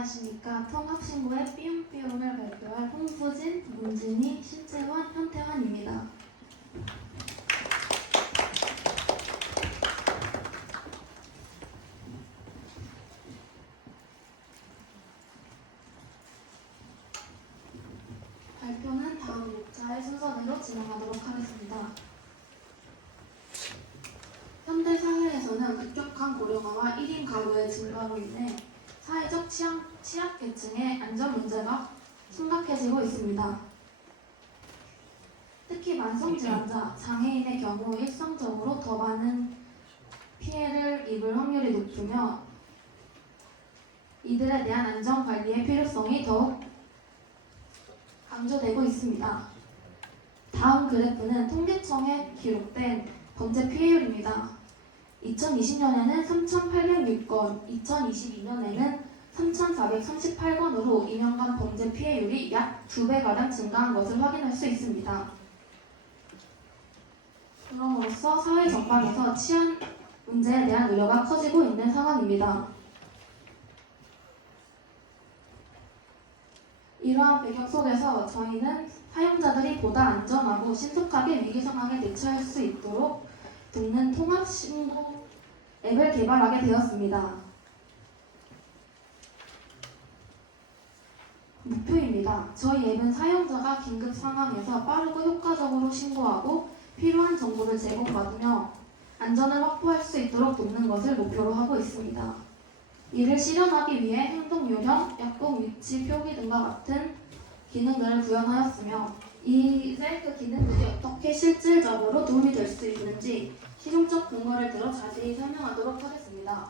안녕하십니까. 통합신고의 삐용삐용을 발표할 홍수진, 문진희, 신채원, 현태환입니다. 발표는 다음 목차의 순서대로 진행하도록 하겠습니다. 현대 사회에서는 급격한 고령화와 1인 가구의 증가로 인해 사회적 취약계층의 안전 문제가 심각해지고 있습니다. 특히 만성질환자, 장애인의 경우 일상적으로 더 많은 피해를 입을 확률이 높으며 이들에 대한 안전관리의 필요성이 더욱 강조되고 있습니다. 다음 그래프는 통계청에 기록된 범죄 피해율입니다. 2020년에는 3,806건, 2022년에는 3,438건으로 2년간 범죄 피해율이 약 2배가량 증가한 것을 확인할 수 있습니다. 그럼으로써 사회 전반에서 치안 문제에 대한 우려가 커지고 있는 상황입니다. 이러한 배경 속에서 저희는 사용자들이 보다 안전하고 신속하게 위기 상황에 대처할 수 있도록 돕는 통합신고 앱을 개발하게 되었습니다. 목표입니다. 저희 앱은 사용자가 긴급 상황에서 빠르고 효과적으로 신고하고 필요한 정보를 제공받으며 안전을 확보할 수 있도록 돕는 것을 목표로 하고 있습니다. 이를 실현하기 위해 행동 요령, 약국 위치 표기 등과 같은 기능들을 구현하였으며 이제 그 기능들이 어떻게 실질적으로 도움이 될 수 있는지 실용적 근거를 들어 자세히 설명하도록 하겠습니다.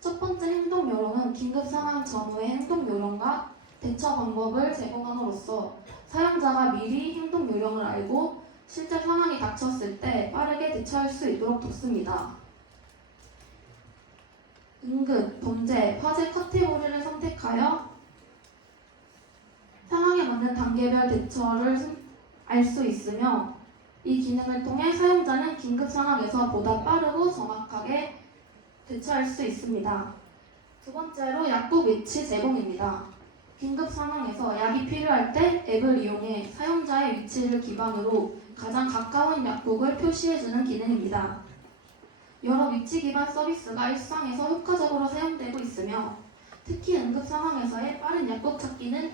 첫 번째 행동 요령은 긴급 상황 전후의 행동 요령과 대처 방법을 제공함으로써 사용자가 미리 행동 요령을 알고 실제 상황이 닥쳤을 때 빠르게 대처할 수 있도록 돕습니다. 응급, 범죄, 화재 카테고리를 선택하여 상황에 맞는 단계별 대처를 알 수 있으며 이 기능을 통해 사용자는 긴급 상황에서 보다 빠르고 정확하게 대처할 수 있습니다. 두 번째로 약국 위치 제공입니다. 긴급 상황에서 약이 필요할 때 앱을 이용해 사용자의 위치를 기반으로 가장 가까운 약국을 표시해주는 기능입니다. 여러 위치 기반 서비스가 일상에서 효과적으로 사용되고 있으며 특히 응급 상황에서의 빠른 약국 찾기는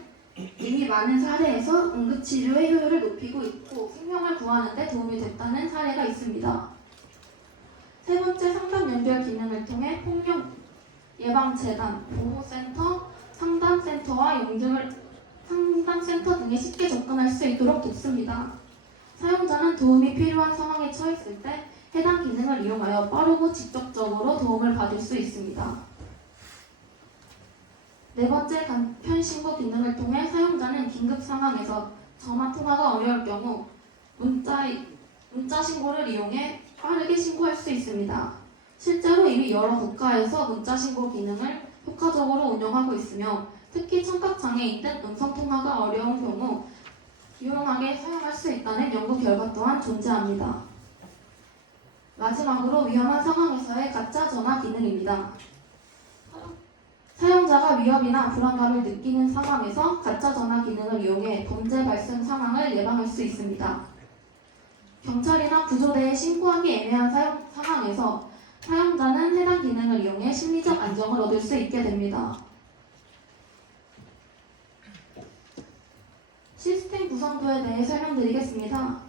이미 많은 사례에서 응급치료의 효율을 높이고 있고 생명을 구하는 데 도움이 됐다는 사례가 있습니다. 세 번째 상담 연결 기능을 통해 폭력 예방재단, 보호센터, 상담센터 등에 쉽게 접근할 수 있도록 돕습니다. 사용자는 도움이 필요한 상황에 처했을 때 해당 기능을 이용하여 빠르고 직접적으로 도움을 받을 수 있습니다. 네 번째 간편 신고 기능을 통해 사용자는 긴급 상황에서 전화 통화가 어려울 경우 문자 신고를 이용해 빠르게 신고할 수 있습니다. 실제로 이미 여러 국가에서 문자 신고 기능을 효과적으로 운영하고 있으며 특히 청각장애인 등 음성통화가 어려운 경우 유용하게 사용할 수 있다는 연구 결과 또한 존재합니다. 마지막으로 위험한 상황에서의 가짜 전화 기능입니다. 사용자가 위협이나 불안감을 느끼는 상황에서 가짜 전화 기능을 이용해 범죄 발생 상황을 예방할 수 있습니다. 경찰이나 구조대에 신고하기 애매한 상황에서 사용자는 해당 기능을 이용해 심리적 안정을 얻을 수 있게 됩니다. 시스템 구성도에 대해 설명드리겠습니다.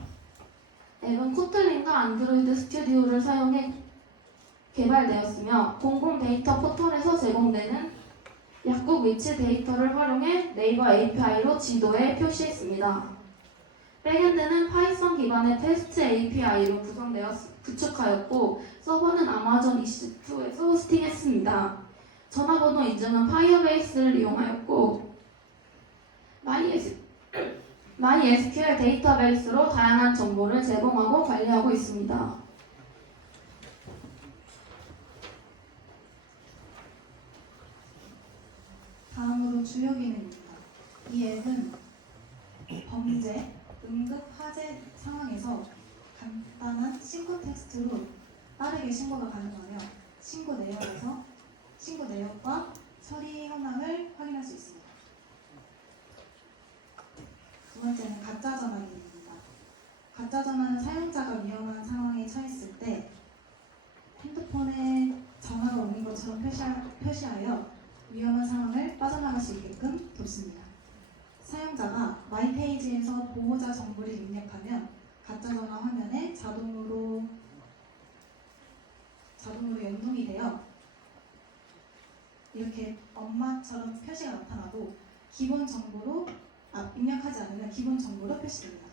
앱은 코틀린과 안드로이드 스튜디오를 사용해 개발되었으며 공공 데이터 포털에서 제공되는 약국 위치 데이터를 활용해 네이버 API로 지도에 표시했습니다. 백엔드는 파이썬 기반의 테스트 API로 구축하였고 서버는 아마존 EC2에서 호스팅했습니다. 전화번호 인증은 파이어베이스를 이용하였고 MySQL 데이터베이스로 다양한 정보를 제공하고 관리하고 있습니다. 다음으로 주요 기능입니다. 이 앱은 범죄, 응급, 화재 상황에서 간단한 신고 텍스트로 빠르게 신고가 가능하며 신고 내역과 처리 현황을 확인할 수 있습니다. 두 번째는 가짜 전화 기능입니다. 가짜 전화는 사용자가 위험한 상황에 처했을 때 핸드폰에 전화가 오는 것처럼 표시하여 위험한 상황을 빠져나갈 수 있게끔 돕습니다. 사용자가 마이페이지에서 보호자 정보를 입력하면 가짜 전화 화면에 자동으로 연동이 되어 이렇게 엄마처럼 표시가 나타나고 기본 정보로 입력하지 않으면 기본 정보로 표시됩니다.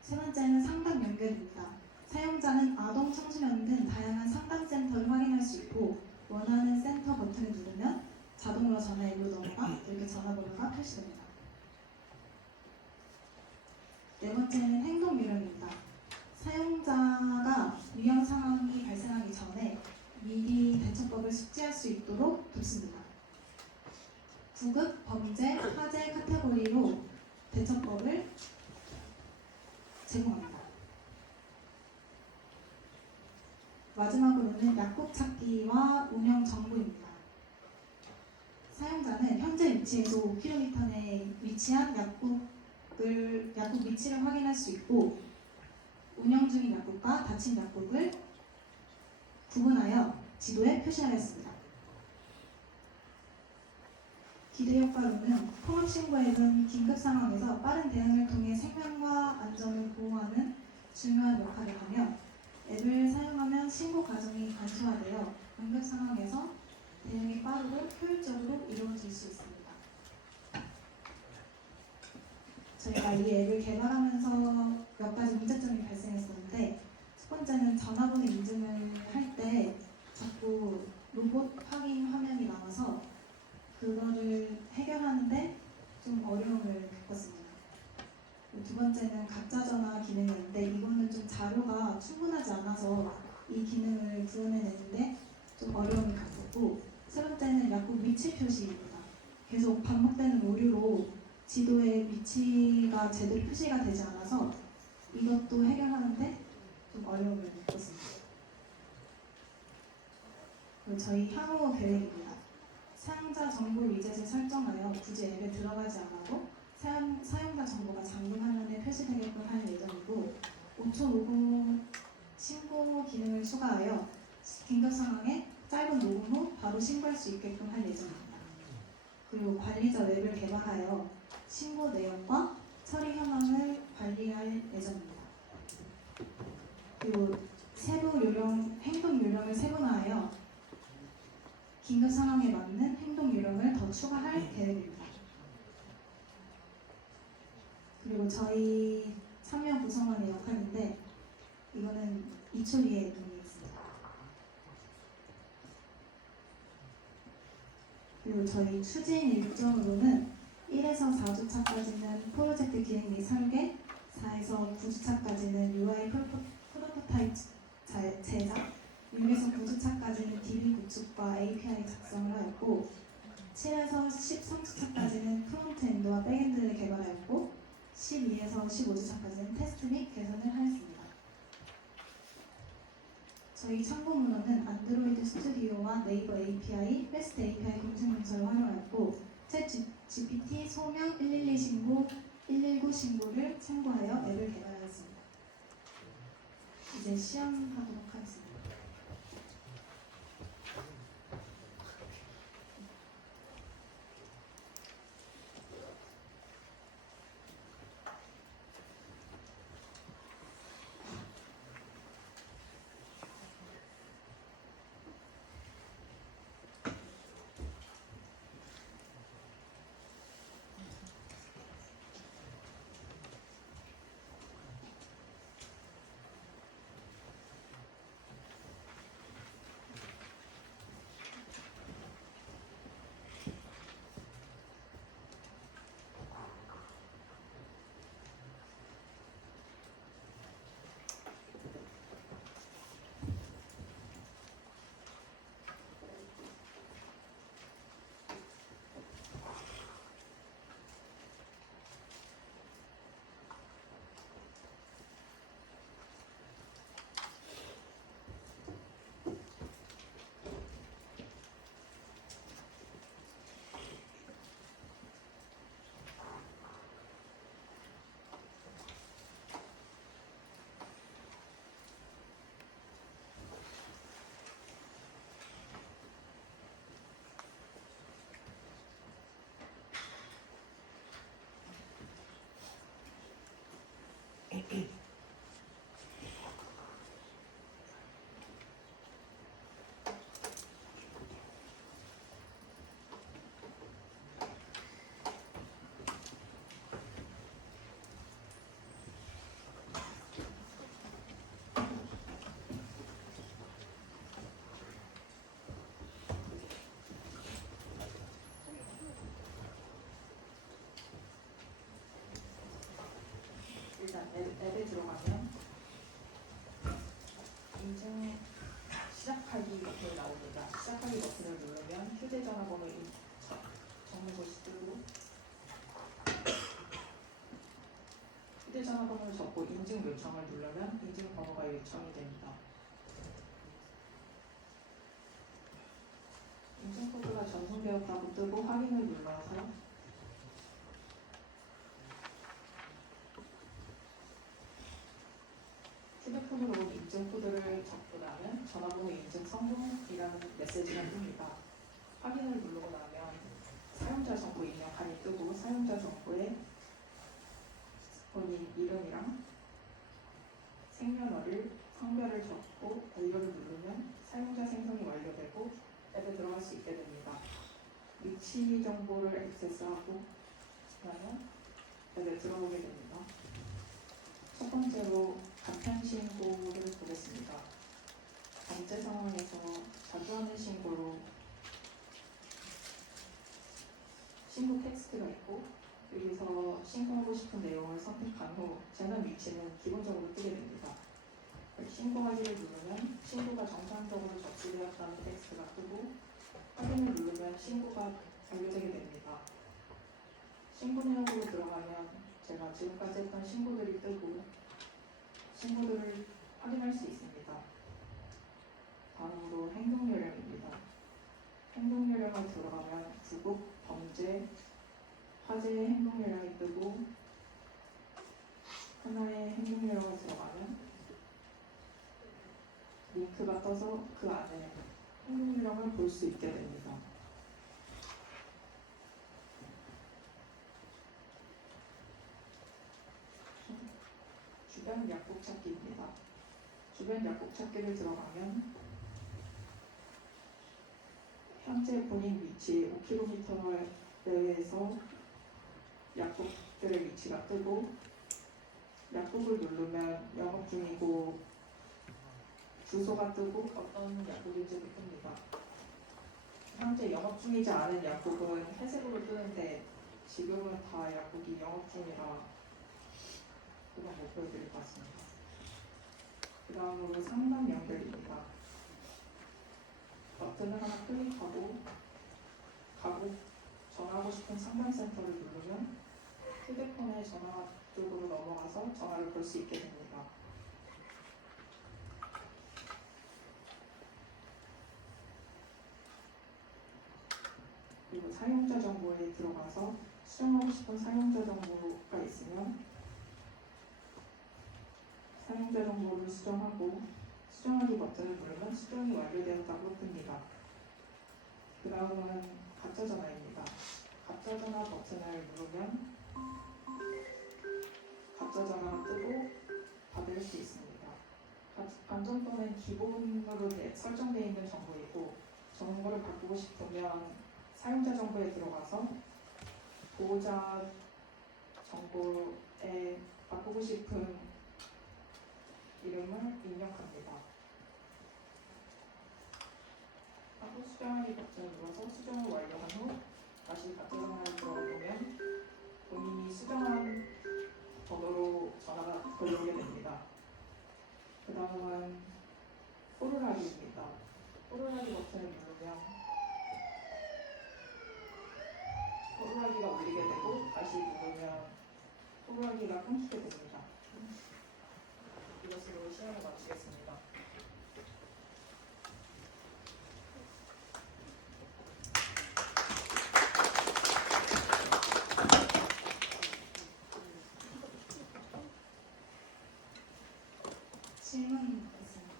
세 번째는 상담 연결입니다. 사용자는 아동, 청소년 등 다양한 상담센터를 확인할 수 있고 원하는 센터 버튼을 누르면 자동으로 전화 앱으로 넘어가 이렇게 전화번호가 표시됩니다. 네 번째는 행동 요령입니다. 사용자가 위험 상황이 발생하기 전에 미리 대처법을 숙지할 수 있도록 돕습니다. 구급, 범죄, 화재 카테고리로 대처법을 제공합니다. 마지막으로는 약국 찾기와 운영 정보입니다. 사용자는 현재 위치에서 5km 내에 위치한 약국 위치를 확인할 수 있고 운영 중인 약국과 닫힌 약국을 구분하여 지도에 표시하였습니다. 기대 효과로는 통합신고 앱은 긴급 상황에서 빠른 대응을 통해 생명과 안전을 보호하는 중요한 역할을 하며 앱을 사용하면 신고 과정이 간소화되어 응급 상황에서 대응이 빠르고 효율적으로 이루어질 수 있습니다. 저희가 이 앱을 개발하면서 몇 가지 문제점이 발생했었는데 첫 번째는 전화번호 인증을 할 때 자꾸 로봇 확인 화면이 나와서 그거를 해결하는데 좀 어려움을 겪었습니다. 두 번째는 가짜 전화 기능이었는데 이거는 좀 자료가 충분하지 않아서 이 기능을 구현해내는데 좀 어려움을 겪었고 세 번째는 약국 위치 표시입니다. 계속 반복되는 오류로 지도에 위치가 제대로 표시가 되지 않아서 이것도 해결하는데 좀 어려움을 겪었습니다. 그리고 저희 향후 계획입니다. 사용자 정보 위젯을 설정하여 굳이 앱에 들어가지 않아도 사용자 정보가 잠금 화면에 표시되게끔 할 예정이고 5초 녹음 신고 기능을 추가하여 긴급 상황에 짧은 녹음 후 바로 신고할 수 있게끔 할 예정입니다. 그리고 관리자 웹을 개발하여 신고 내역과 처리 현황을 관리할 예정입니다. 그리고 행동 요령을 세분화하여 긴급 상황에 맞는 행동 요령을 더 추가할 계획입니다. 그리고 저희 참여 구성원의 역할인데 이거는 이초리에 동의했습니다. 그리고 저희 추진 일정으로는 1에서 4주차까지는 프로젝트 기획 및 설계, 4에서 9주차까지는 UI 프로토타입 제작, 6에서 9주차까지는 DB 구축과 API 작성을 하였고 7에서 13주차까지는 프론트엔드와 백엔드를 개발하였고 12에서 15주차까지는 테스트 및 개선을 하였습니다. 저희 참고 문헌은 안드로이드 스튜디오와 네이버 API, 패스트 API 검색 문서를 활용하였고 챗 GPT 소명 112 신고, 119 신고를 참고하여 앱을 개발하였습니다. 이제 시연하도록 하겠습니다. 앱에 들어가면 인증 시작하기 버튼이 나옵니다. 시작하기 버튼을 누르면 휴대전화번호 적는 것이 뜨고 휴대전화번호를 적고 인증 요청을 누르면 인증번호가 요청이 됩니다. 인증코드가 전송되었다고 뜨고 확인을 눌러서 휴대폰으로 온 인증코드를 적고 나면 전화번호 인증 성공이라는 메시지가 뜹니다. 확인을 누르고 나면 사용자 정보 입력칸이 뜨고 사용자 정보에 본인 이름이랑 생년월일, 성별을 적고 완료를 누르면 사용자 생성이 완료되고 앱에 들어갈 수 있게 됩니다. 위치 정보를 액세스하고 그러면 앱에 들어오게 됩니다. 첫 번째로 간편 신고를 보겠습니다. 범죄 상황에서 자주 하는 신고로 신고 텍스트가 있고 여기서 신고하고 싶은 내용을 선택한 후 재난 위치는 기본적으로 뜨게 됩니다. 신고하기를 누르면 신고가 정상적으로 접수되었다는 텍스트가 뜨고 확인을 누르면 신고가 완료되게 됩니다. 신고 내역으로 들어가면 제가 지금까지 했던 신고들이 뜨고 신고들을 확인할 수 있습니다. 다음으로 행동요령입니다. 행동요령에 들어가면 구급, 범죄, 화재의 행동요령이 뜨고 하나의 행동요령에 들어가면 링크가 떠서 그 안에 행동요령을 볼 수 있게 됩니다. 주변 약국 찾기입니다. 주변 약국 찾기를 들어가면 현재 본인 위치 5km 내에서 약국들의 위치가 뜨고 약국을 누르면 영업 중이고 주소가 뜨고 어떤 약국인지도 뜹니다. 현재 영업 중이지 않은 약국은 회색으로 뜨는데 지금은 다 약국이 영업 중이라 그건 못 보여드릴 것 같습니다. 그 다음으로 상담 연결입니다. 버튼을 하나 클릭하고 전화하고 싶은 상담센터를 누르면 휴대폰의 전화 쪽으로 넘어가서 전화를 걸 수 있게 됩니다. 그리고 사용자 정보에 들어가서 수정하고 싶은 사용자 정보가 있으면 사용자 정보를 수정하고 수정하기 버튼을 누르면 수정이 완료되었다고 뜹니다. 그 다음은 가짜 전화입니다. 가짜 전화 버튼을 누르면 가짜 전화가 뜨고 받을 수 있습니다. 감정번호는 기본으로 설정되어 있는 정보이고 정보를 바꾸고 싶으면 사용자 정보에 들어가서 보호자 정보에 바꾸고 싶은 이름을 입력합니다. 하고 수정하기 버튼을 눌러서 수정을 완료한 후 다시 가짜 전화를 들어보면 본인이 수정한 번호로 전화가 걸려오게 됩니다. 그 다음은 포르라기입니다. 포르라기 버튼을 누르면 포르라기가 울리게 되고 다시 누르면 포르라기가 끊기게 됩니다. 이것으로 시험을 마치겠습니다. 질문 있습니다.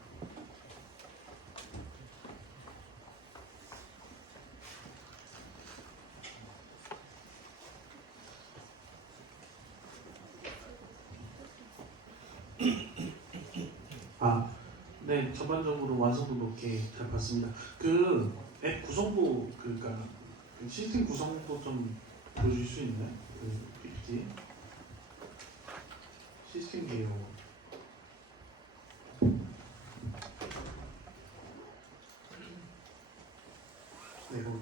네, 전반적으로 완성도 높게 잘 봤습니다. 그 앱 구성부 그러니까 그 시스템 구성부 좀 보여줄 수 있나요? 그 PPT 시스템 개요. 네, 거기.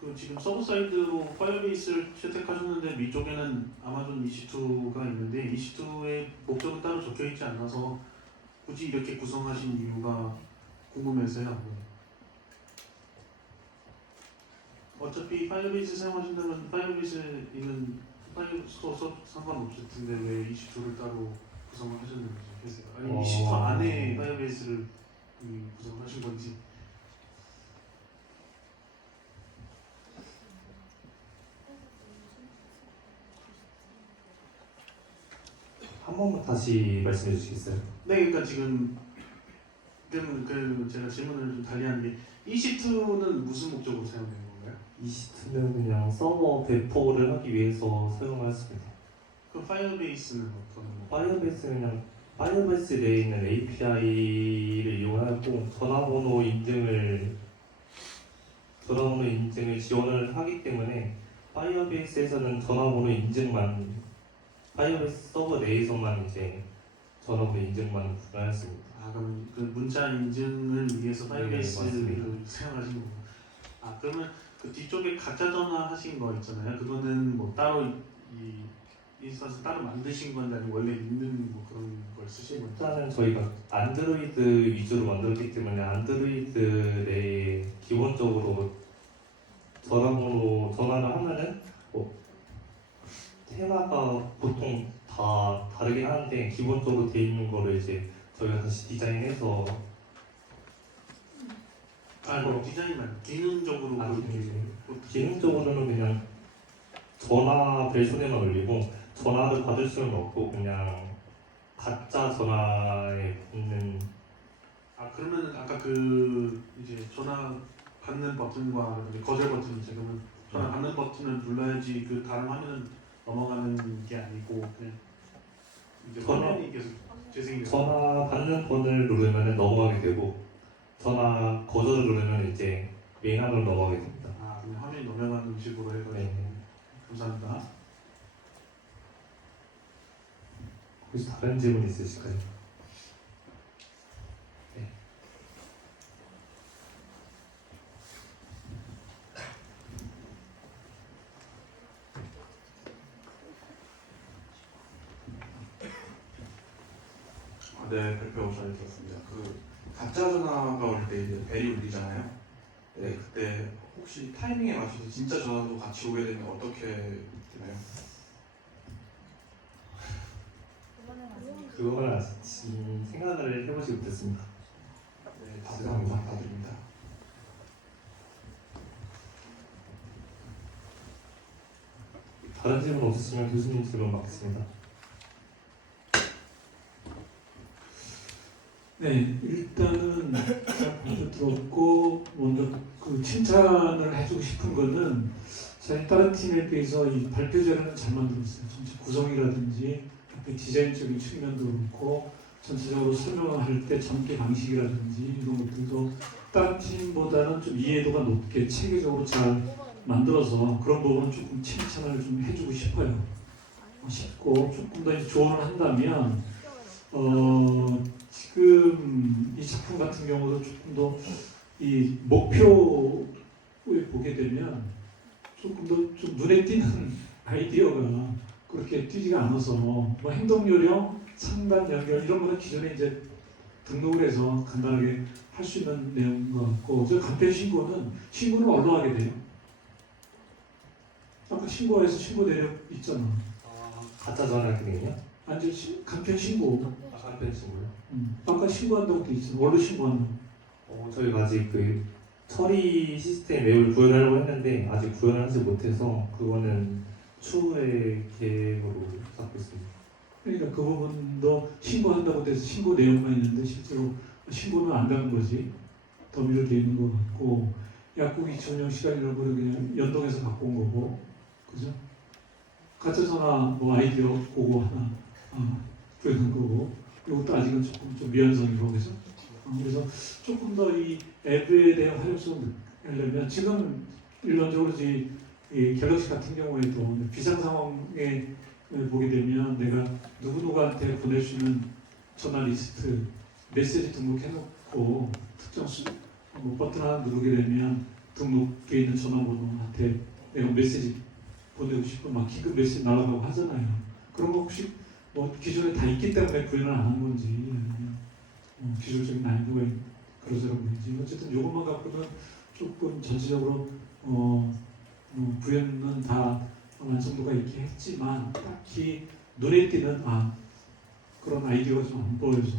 그 그 지금 서버 사이드로 파이어베이스를 채택하셨는데 위쪽에는 아마존 EC2가 있는데 EC2의 목적은 따로 적혀 있지 않아서 굳이 이렇게 구성하신 이유가 궁금해서요. 어차피 파이어베이스 사용하신다면 파이어베이스에 있는 파일 스토어 상관없을 텐데 왜 EC2를 따로 구성을 하셨는지 그래서 아니면 EC2 안에 파이어베이스를 구성을 하신 건지. 한 번만 다시 말씀해 주시겠어요? 네, 그러니까 지금 제가 질문을 좀 달리하는 게 EC2는 무슨 목적으로 사용되는 건가요? EC2는 그냥 서버 배포를 하기 위해서 사용하였습니다. 그럼 파이어베이스는 어떤? 파이어베이스는 그냥 파이어베이스 내에 있는 API를 이용하고 전화번호 인증을 지원을 하기 때문에 파이어베이스에서는 전화번호 인증만 파이어베이스 서버 내에서만 이제 전화번호 인증만 구현했습니다. 아, 그럼 그 문자 인증을 위해서 파이어베이스를 맞습니다. 사용하신 거고. 아, 그러면 그 뒤쪽에 가짜 전화 하신 거 있잖아요. 그거는 뭐 따로 이 인스턴스 따로 만드신 건지 아니면 원래 있는 뭐 그런 걸 쓰신 건지. 일단은 저희가 안드로이드 위주로 만들었기 때문에 안드로이드 내에 기본적으로 전화를 하면은 뭐 테마가 보통 다 다르긴 하는데 기본적으로 돼 있는 거를 이제 저희가 다시 디자인해서 뭐 디자인만 기능적으로 그렇게 기능적으로는 그냥 전화 벨소리만 올리고 전화를 받을 수는 없고 그냥 가짜 전화에 있는 아, 그러면 아까 그 이제 전화 받는 버튼과 이제 거절 버튼이 있죠. 그러면 전화 받는 버튼을 눌러야지 그 다른 화면은 넘어가는 게 아니고 그냥 이제 화면이 계속 재생이 돼요. 전화 받는 번을 누르면 넘어가게 되고 전화 거절을 누르면 이제 메인 화면으로 넘어가게 됩니다. 아, 그냥 화면이 넘어가는 식으로 해가지고. 네. 감사합니다. 혹시 다른 질문 있으실까요? 네, 발표 잘 들었습니다. 그 가짜 전화가 올 때 이제 벨이 울리잖아요. 네, 그때 혹시 타이밍에 맞춰서 진짜 전화도 같이 오게 되면 어떻게 되나요? 그거는 아직 생각을 해보지 못했습니다. 네, 답변 감사드립니다. 다른 질문 없으시면 교수님 질문 받겠습니다. 네, 일단은 발표 들었고 먼저 그 칭찬을 해주고 싶은 거는 저희 다른 팀에 비해서 이 발표 자료는 잘 만들었어요. 전체 구성이라든지 앞에 디자인적인 측면도 그렇고 전체적으로 설명할 때 전개 방식이라든지 이런 것들도 다른 팀보다는 좀 이해도가 높게 체계적으로 잘 만들어서 그런 부분은 조금 칭찬을 좀 해주고 싶어요. 싶고 조금 더 이제 조언을 한다면 지금 이 작품 같은 경우도 조금 더 이 목표에 보게 되면 조금 더 좀 눈에 띄는 아이디어가 그렇게 띄지가 않아서 뭐 행동 요령, 상단 연결 이런 거는 기존에 이제 등록을 해서 간단하게 할 수 있는 내용인 것 같고 저 간편 신고는 어디로 하게 돼요? 아까 신고해서 신고 내역 있잖아. 가짜 전화 기능이요? 아니 간편 신고. 간편 신고요? 아까 신고한다고 돼 있어. 뭘로 신고한다고? 저희가 아직 그 처리 시스템 앱을 구현하려고 했는데 아직 구현을 하지 못해서 그거는 추후에 계획으로 잡고 있습니다. 그러니까 그 부분도 신고한다고 돼서 신고 내용만 있는데 실제로 신고는 안 되는 거지. 더미로 돼 있는 것 같고 약국이 전용 시간 이런 거를 그냥 연동해서 갖고 온 거고, 그죠? 가짜 전화 뭐 아이디어 그거 하나 보이는 거고, 이것도 아직은 조금 좀 미완성이고 그죠? 그래서 조금 더 이 앱에 대한 활용성을 내려면 지금 일반적으로 이 갤럭시 같은 경우에도 비상 상황에 보게 되면 내가 누구누구한테 보낼 수 있는 전화 리스트 메시지 등록해놓고 특정 뭐 버튼 하나 누르게 되면 등록돼 있는 전화번호한테 내가 메시지 보내고 싶고 막 긴급 메시지 날아가고 하잖아요. 그런 거 혹시 뭐 기존에 다 있기 때문에 구현을 안 한 건지 아니면 기술적인 난이도가 그러서는 건지 어쨌든 이것만 갖고는 조금 전체적으로 구현은 다 완성도가 있긴 했지만 딱히 눈에 띄는 그런 아이디어가 좀 안 보여서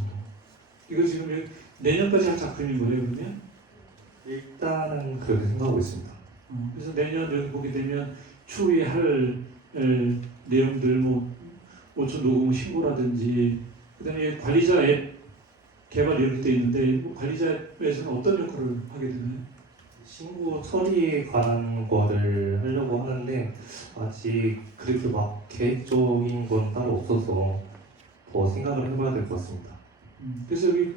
이거 지금 내년까지 할 작품인 거예요 그러면? 일단은 그렇게 생각하고 있습니다. 그래서 내년 여기 보게 되면 추후에 할 내용들 뭐 5천 녹음 신고라든지 그다음에 관리자 앱 개발 예로 돼 있는데 뭐 관리자 앱에서는 어떤 역할을 하게 되나요? 신고 처리에 관한 거를 하려고 하는데 아직 그렇게 막 계획적인 건 따로 없어서 더 생각을 해봐야 될 것 같습니다. 그래서 여기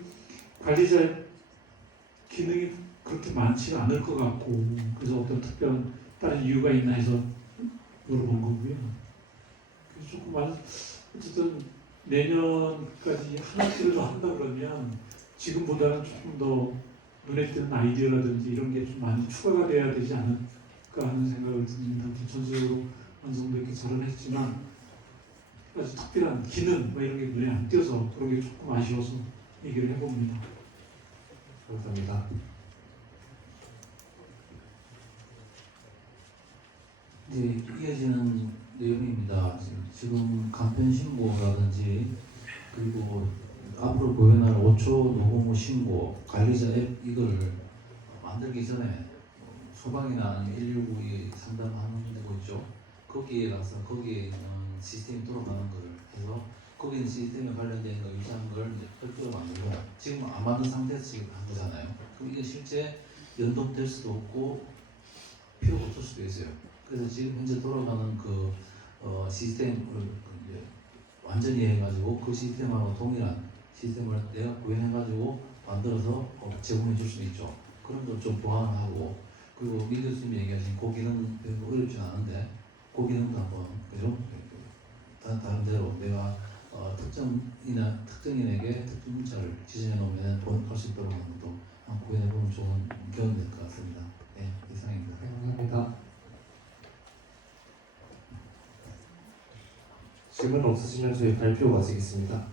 관리자 기능이 그렇게 많지가 않을 것 같고 그래서 어떤 특별한 다른 이유가 있나 해서 물어본 거고요. 그래서 조금 어쨌든 내년까지 하나씩을 더 한다 그러면 지금보다는 조금 더 눈에 띄는 아이디어라든지 이런 게 좀 많이 추가가 돼야 되지 않을까 하는 생각을 듭니다. 전체적으로 완성도 있게 잘은 했지만 아주 특별한 기능 뭐 이런 게 눈에 안 띄어서 그런 게 조금 아쉬워서 얘기를 해봅니다. 감사합니다. 네, 이어지는 내용입니다. 지금 간편 신고라든지 그리고 앞으로 구현할 5초 녹음 후 신고 관리자 앱 이걸 만들기 전에 소방이나 119에 상담하는 데고 있죠. 거기에 가서 거기에 있는 시스템이 돌아가는 걸 해서 거기 있는 시스템에 관련된 거 유사한 걸 이제 별도로 만들고 지금 안 만든 상태에서 지금 한 거잖아요. 그럼 이게 실제 연동될 수도 없고 필요가 없을 수도 있어요. 그래서 지금 현재 돌아가는 그 시스템을 이제 완전히 해가지고 그 시스템하고 동일한 시스템을 내가 구현해가지고 만들어서 제공해 줄 수 있죠. 그런 걸 좀 보완하고 그리고 미 교수님이 얘기하신 고기는 별로 어렵진 않은데 고기능도 한번 그죠? 다른 대로 내가 특정인에게 특정 문자를 지정해 놓으면 할 수 있도록 하는 것도 한번 구현해 보면 좋은 경험이 될 것 같습니다. 네, 이상입니다. 감사합니다. 질문 없으시면 저희 발표 마치겠습니다.